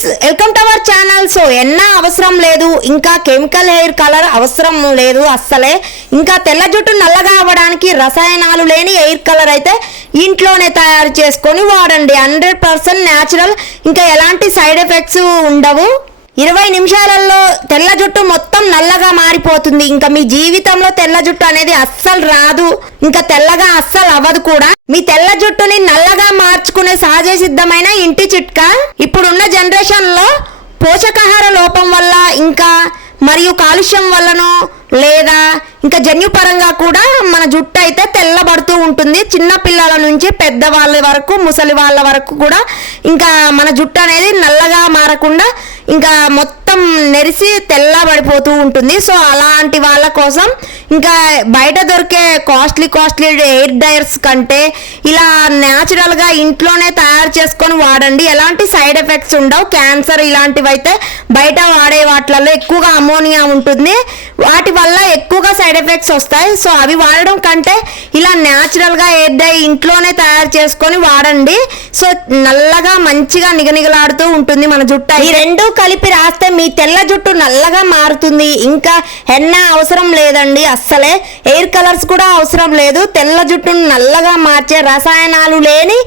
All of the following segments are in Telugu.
Friends, welcome to our channel. So ఎన్న అవసరం లేదు, ఇంకా కెమికల్ హెయిర్ కలర్ అవసరం లేదు అస్సలే. ఇంకా తెల్ల జుట్టు నల్లగా అవ్వడానికి రసాయనాలు లేని హెయిర్ కలర్ అయితే ఇంట్లోనే తయారు చేసుకొని వాడండి. 100% న్యాచురల్, ఇంకా ఎలాంటి సైడ్ ఎఫెక్ట్స్ ఉండవు. 20 నిమిషాలలో తెల్ల జుట్టు మొత్తం నల్లగా మారిపోతుంది. ఇంకా మీ జీవితంలో తెల్ల జుట్టు అనేది అస్సలు రాదు, ఇంకా తెల్లగా అస్సలు అవ్వదు కూడా. మీ తెల్ల జుట్టుని నల్లగా మార్చుకునే సహజ సిద్ధమైన ఇంటి చిట్కా. ఇప్పుడున్న జనరేషన్ లో పోషకాహార లోపం వల్ల, ఇంకా మరియు కాలుష్యం వల్లనో లేదా ఇంకా జన్యుపరంగా కూడా మన జుట్టు అయితే తెల్లబడుతూ ఉంటుంది. చిన్న పిల్లల నుంచి పెద్దవాళ్ళ వరకు, ముసలి వాళ్ళ వరకు కూడా ఇంకా మన జుట్టు అనేది నల్లగా మారకుండా ఇంకా మొత్తం నెరిసి తెల్లబడిపోతూ ఉంటుంది. సో అలాంటి వాళ్ళ కోసం ఇంకా బయట దొరికే కాస్ట్లీ హెయిర్ డ్రైయర్స్ కంటే ఇలా న్యాచురల్గా ఇంట్లోనే తయారు చేసుకొని వాడండి. ఎలాంటి సైడ్ ఎఫెక్ట్స్ ఉండవు. క్యాన్సర్ ఇలాంటివి అయితే బయట వాడే వాటిలలో ఎక్కువగా అమోనియా ఉంటుంది, వాటి వల్ల ఎక్కువగా సైడ్ ఎఫెక్ట్స్ వస్తాయి. సో అవి వాడడం కంటే ఇలా న్యాచురల్గా హెయిర్ డ్రై ఇంట్లోనే తయారు చేసుకొని వాడండి. సో నల్లగా మంచిగా నిగనిగలాడుతూ ఉంటుంది మన జుట్టు. ఈ రెండు కలిపి రాస్తే మీ తెల్ల జుట్టు నల్లగా మారుతుంది. ఇంకా హెన్న అవసరం లేదండి అస్సలే, హెయిర్ కలర్స్ కూడా అవసరం లేదు. తెల్ల జుట్టును నల్లగా మార్చే రసాయనాలు లేని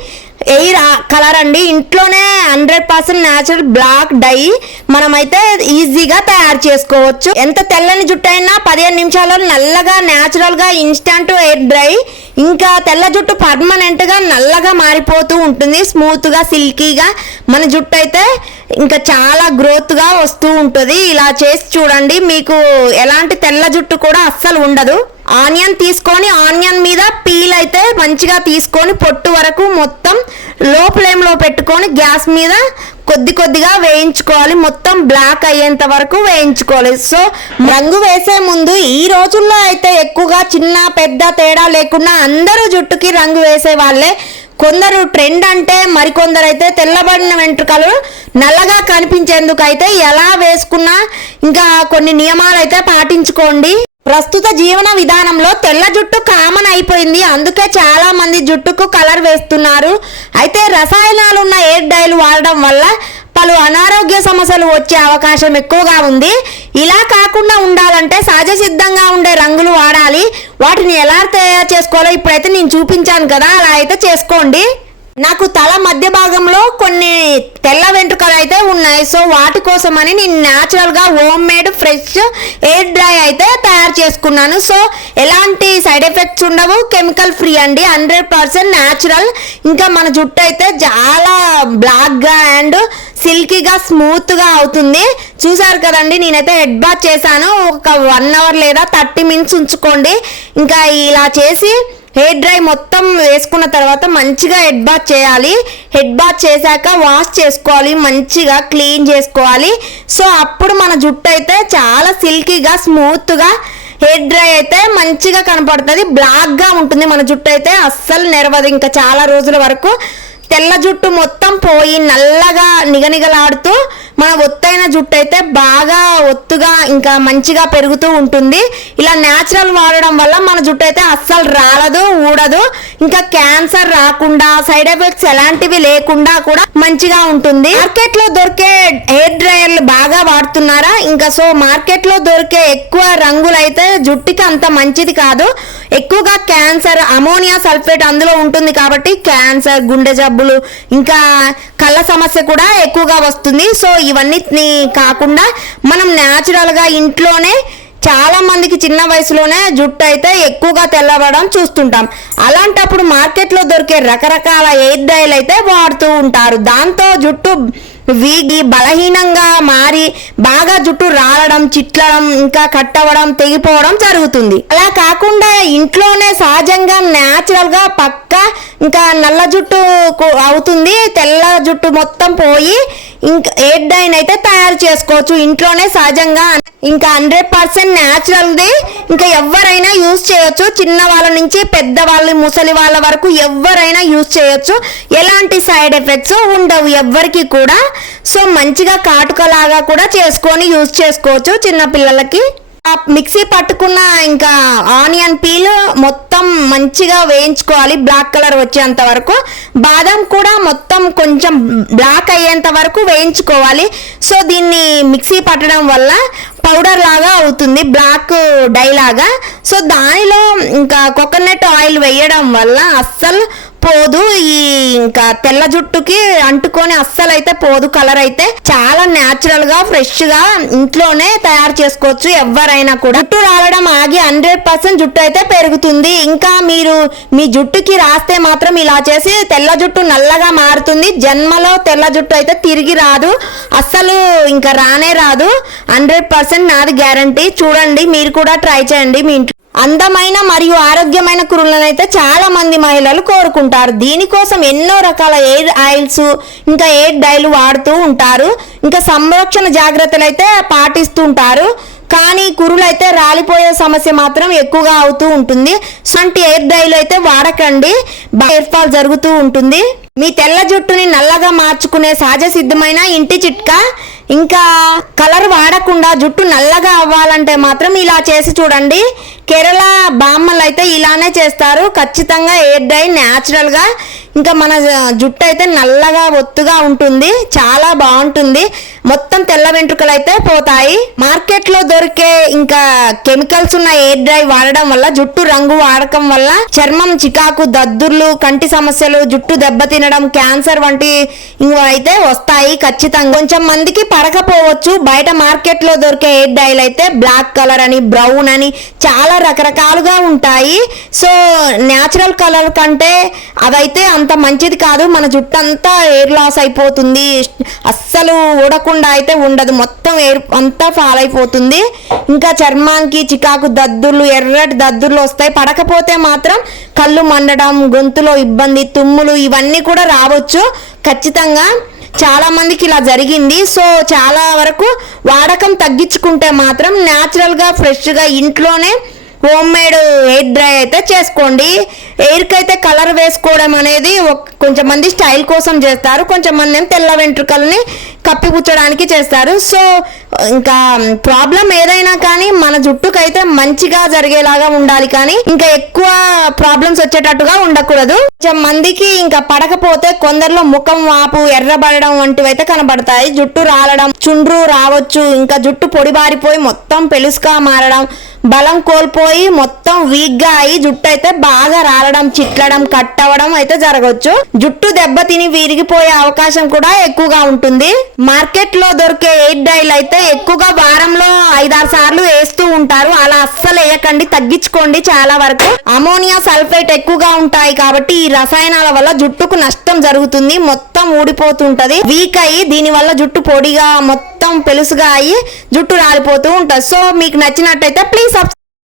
హెయిర్ కలర్ అండి. ఇంట్లోనే 100% న్యాచురల్ బ్లాక్ డై మనమైతే ఈజీగా తయారు చేసుకోవచ్చు. ఎంత తెల్లని జుట్టు అయినా 15 నిమిషాల్లో నల్లగా న్యాచురల్గా ఇన్స్టంట్ హెయిర్ డ్రై. ఇంకా తెల్ల జుట్టు పర్మనెంట్గా నల్లగా మారిపోతూ ఉంటుంది. స్మూత్గా సిల్కీగా మన జుట్టు అయితే ఇంకా చాలా గ్రోత్గా వస్తూ ఉంటుంది. ఇలా చేసి చూడండి, మీకు ఎలాంటి తెల్ల జుట్టు కూడా అస్సలు ఉండదు. ఆనియన్ తీసుకొని ఆనియన్ మీద పీల్ అయితే మంచిగా తీసుకొని పొట్టు వరకు మొత్తం లో ఫ్లేమ్లో పెట్టుకొని గ్యాస్ మీద కొద్దిగా వేయించుకోవాలి. మొత్తం బ్లాక్ అయ్యేంత వరకు వేయించుకోవాలి. సో రంగు వేసే ముందు ఈ రోజుల్లో అయితే ఎక్కువగా చిన్న పెద్ద తేడా లేకుండా అందరూ జుట్టుకి రంగు వేసే వాళ్ళే. కొందరు ట్రెండ్ అంటే, మరికొందరు అయితే తెల్లబడిన వెంట్రుకలు నల్లగా కనిపించేందుకు అయితే ఎలా వేసుకున్నా ఇంకా కొన్ని నియమాలు అయితే పాటించుకోండి. ప్రస్తుత జీవన విధానంలో తెల్ల జుట్టు కామన్ అయిపోయింది, అందుకే చాలా మంది జుట్టుకు కలర్ వేస్తున్నారు. అయితే రసాయనాలు ఉన్న హెయిర్ డైలు వాడడం వల్ల పలు అనారోగ్య సమస్యలు వచ్చే అవకాశం ఎక్కువగా ఉంది. ఇలా కాకుండా ఉండాలంటే సహజ సిద్ధంగా ఉండే రంగులు వాడాలి. వాటిని ఎలా తయారు చేసుకోవాలో ఇప్పుడైతే నేను చూపించాను కదా, అలా అయితే చేసుకోండి. నాకు తల మధ్య భాగంలో కొన్ని తెల్ల వెంట్రుకలు అయితే ఉన్నాయి. సో వాటి కోసమని నేను న్యాచురల్గా home made fresh hair dry అయితే తయారు చేసుకున్నాను. సో ఎలాంటి సైడ్ ఎఫెక్ట్స్ ఉండవు, కెమికల్ ఫ్రీ అండి, 100% న్యాచురల్. ఇంకా మన జుట్టు అయితే చాలా బ్లాక్గా అండ్ సిల్కీగా స్మూత్గా అవుతుంది. చూసారు కదండి, నేనైతే హెడ్ బాత్ చేశాను. ఒక 1 అవర్ లేదా 30 మినిట్స్ ఉంచుకోండి. ఇంకా ఇలా చేసి హెయిర్ డ్రై మొత్తం వేసుకున్న తర్వాత మంచిగా హెడ్ బాత్ చేయాలి. హెడ్ బాత్ చేశాక వాష్ చేసుకోవాలి, మంచిగా క్లీన్ చేసుకోవాలి. సో అప్పుడు మన జుట్టు అయితే చాలా సిల్కీగా స్మూత్గా హెయిర్ డ్రై అయితే మంచిగా కనపడుతుంది. బ్లాక్గా ఉంటుంది మన జుట్టు అయితే, అస్సలు నెరవదు. ఇంకా చాలా రోజుల వరకు తెల్ల జుట్టు మొత్తం పోయి నల్లగా నిగనిగలాడుతూ మన ఒత్తైన జుట్టు అయితే బాగా ఒత్తుగా ఇంకా మంచిగా పెరుగుతూ ఉంటుంది. ఇలా న్యాచురల్ వాడడం వల్ల మన జుట్టు అయితే అస్సలు రాలదు, ఊడదు. ఇంకా క్యాన్సర్ రాకుండా, సైడ్ ఎఫెక్ట్స్ ఎలాంటివి లేకుండా కూడా మంచిగా ఉంటుంది. మార్కెట్ లో దొరికే హెయిర్ డ్రైయర్లు బాగా వాడుతున్నారా? ఇంకా సో మార్కెట్ లో దొరికే ఎక్కువ రంగులు అయితే జుట్టుకి అంత మంచిది కాదు. ఎక్కువగా క్యాన్సర్, అమోనియా సల్ఫేట్ అందులో ఉంటుంది కాబట్టి క్యాన్సర్, గుండె జబ్బులు, ఇంకా కళ్ళ సమస్య కూడా ఎక్కువగా వస్తుంది. సో ఇవన్నీ కాకుండా మనం న్యాచురల్గా ఇంట్లోనే, చాలా మందికి చిన్న వయసులోనే జుట్టు అయితే ఎక్కువగా తెల్లబడడం చూస్తుంటాం. అలాంటప్పుడు మార్కెట్లో దొరికే రకరకాల హెయిర్ డ్రైలు అయితే వాడుతూ ఉంటారు. దాంతో జుట్టు వీగి బలహీనంగా మారి బాగా జుట్టు రాలడం, చిట్లడం, ఇంకా కట్టవడం, తెగిపోవడం జరుగుతుంది. అలా కాకుండా ఇంట్లోనే సహజంగా న్యాచురల్గా పక్కా ఇంకా నల్ల జుట్టు అవుతుంది. తెల్ల జుట్టు మొత్తం పోయి ఇంకా హెయిర్ డైన్ అయితే తయారు చేసుకోవచ్చు ఇంట్లోనే సహజంగా. ఇంకా 100% న్యాచురల్ది. ఇంకా ఎవరైనా యూజ్ చేయొచ్చు, చిన్న వాళ్ళ నుంచి పెద్దవాళ్ళు, ముసలి వాళ్ళ వరకు ఎవరైనా యూజ్ చేయొచ్చు. ఎలాంటి సైడ్ ఎఫెక్ట్స్ ఉండవు ఎవ్వరికి కూడా. సో మంచిగా కాటుకలాగా కూడా చేసుకొని యూజ్ చేసుకోవచ్చు చిన్న పిల్లలకి. ఆ మిక్సీ పట్టుకున్న ఇంకా ఆనియన్ పీల్ మొత్తం మంచిగా వేయించుకోవాలి, బ్లాక్ కలర్ వచ్చేంత వరకు. బాదం కూడా మొత్తం కొంచెం బ్లాక్ అయ్యేంత వరకు వేయించుకోవాలి. సో దీన్ని మిక్సీ పట్టడం వల్ల పౌడర్ లాగా అవుతుంది, బ్లాక్ డై లాగా. సో దానిలో ఇంకా కోకోనట్ ఆయిల్ వేయడం వల్ల అస్సలు పోదు, ఈ ఇంకా తెల్ల జుట్టుకి అంటుకొని అస్సలు అయితే పోదు. కలర్ అయితే చాలా న్యాచురల్ గా ఫ్రెష్ గా ఇంట్లోనే తయారు చేసుకోవచ్చు ఎవరైనా కూడా. జుట్టు రాలడం ఆగి 100% జుట్టు అయితే పెరుగుతుంది. ఇంకా మీరు మీ జుట్టుకి రాస్తే మాత్రం ఇలా చేసి తెల్ల జుట్టు నల్లగా మారుతుంది. జన్మలో తెల్ల జుట్టు అయితే తిరిగి రాదు, అస్సలు ఇంకా రానే రాదు. 100% నాది గ్యారంటీ. చూడండి, మీరు కూడా ట్రై చేయండి మీ ఇంట్లో. అందమైన మరియు ఆరోగ్యమైన కురులను అయితే చాలా మంది మహిళలు కోరుకుంటారు. దీనికోసం ఎన్నో రకాల ఎయిర్ ఆయిల్స్ ఇంకా ఎయిర్ డైలు వాడుతూ ఉంటారు. ఇంకా సంరక్షణ జాగ్రత్తలు అయితే పాటిస్తూ ఉంటారు. కానీ కురులు అయితే రాలిపోయే సమస్య మాత్రం ఎక్కువగా అవుతూ ఉంటుంది. సంటి ఎయిర్ డైలు అయితే వాడకండి, హెయిర్ ఫాల్ జరుగుతూ ఉంటుంది. మీ తెల్ల జుట్టుని నల్లగా మార్చుకునే సహజ సిద్ధమైన ఇంటి చిట్కా. ఇంకా కలర్ వాడకుండా జుట్టు నల్లగా అవ్వాలంటే మాత్రం ఇలా చేసి చూడండి. కేరళ బామ్మలు అయితే ఇలానే చేస్తారు. ఖచ్చితంగా ఎయిర్ డై న్యాచురల్ గా ఇంకా మన జుట్టు అయితే నల్లగా ఒత్తుగా ఉంటుంది, చాలా బాగుంటుంది. మొత్తం తెల్ల వెంట్రుకలు అయితే పోతాయి. మార్కెట్ లో దొరికే ఇంకా కెమికల్స్ ఉన్న ఎయిర్ డ్రై వాడడం వల్ల, జుట్టు రంగు వాడకం వల్ల చర్మం చికాకు, దద్దుర్లు, కంటి సమస్యలు, జుట్టు దెబ్బతినడం, క్యాన్సర్ వంటి అయితే వస్తాయి ఖచ్చితంగా. కొంచెం మందికి పడకపోవచ్చు. బయట మార్కెట్ లో దొరికే ఎయిర్ డైలు అయితే బ్లాక్ కలర్ అని, బ్రౌన్ అని చాలా రకరకాలుగా ఉంటాయి. సో న్యాచురల్ కలర్ కంటే అవైతే అంత మంచిది కాదు. మన జుట్టు అంతా ఎయిర్ లాస్ అయిపోతుంది, అస్సలు ఊడకుండా అయితే ఉండదు, మొత్తం ఎయిర్ అంతా ఫాల్ అయిపోతుంది. ఇంకా చర్మానికి చికాకు, దద్దుర్లు, ఎర్రటి దద్దుర్లు వస్తాయి. పడకపోతే మాత్రం కళ్ళు మండడం, గొంతులో ఇబ్బంది, తుమ్ములు ఇవన్నీ కూడా రావచ్చు ఖచ్చితంగా. చాలా మందికి ఇలా జరిగింది. సో చాలా వరకు వాడకం తగ్గించుకుంటే మాత్రం న్యాచురల్ గా ఫ్రెష్ గా ఇంట్లోనే హోమ్ మేడ్ హెయిర్ డ్రై అయితే చేసుకోండి. హెయిర్కి అయితే కలర్ వేసుకోవడం అనేది కొంచెం మంది స్టైల్ కోసం చేస్తారు, కొంచెం మంది ఏమో తెల్ల వెంట్రుకల్ని కప్పిపుచ్చడానికి చేస్తారు. సో ఇంకా ప్రాబ్లం ఏదైనా కానీ మన జుట్టుకైతే మంచిగా జరిగేలాగా ఉండాలి, కానీ ఇంకా ఎక్కువ ప్రాబ్లమ్స్ వచ్చేటట్టుగా ఉండకూడదు. కొంచెం మందికి ఇంకా పడకపోతే కొందరిలో ముఖం వాపు, ఎర్రబడడం వంటివి అయితే కనబడతాయి. జుట్టు రాలడం, చుండ్రు రావచ్చు, ఇంకా జుట్టు పొడిబారిపోయి మొత్తం పెలుసుగా మారడం, బలం కోల్పోయి మొత్తం వీక్ గా అయి జుట్టు అయితే బాగా రాలడం, చిట్లడం, కట్ అవ్వడం అయితే జరగవచ్చు. జుట్టు దెబ్బతిని విరిగిపోయే అవకాశం కూడా ఎక్కువగా ఉంటుంది. మార్కెట్ లో దొరికే ఎయిర్ డైలు అయితే ఎక్కువగా వారంలో 5-6 సార్లు వేస్తూ ఉంటారు. అలా అస్సలు వేయకండి, తగ్గించుకోండి. చాలా వరకు అమోనియా సల్ఫేట్ ఎక్కువగా ఉంటాయి కాబట్టి ఈ రసాయనాల వల్ల జుట్టుకు నష్టం జరుగుతుంది, మొత్తం ఊడిపోతుంటది, వీక్ అయ్యి దీని వల్ల జుట్టు పొడిగా మొత్తం పెలుసుగా అయ్యి జుట్టు రాలిపోతూ ఉంటుంది. సో మీకు నచ్చినట్టయితే ప్లీజ్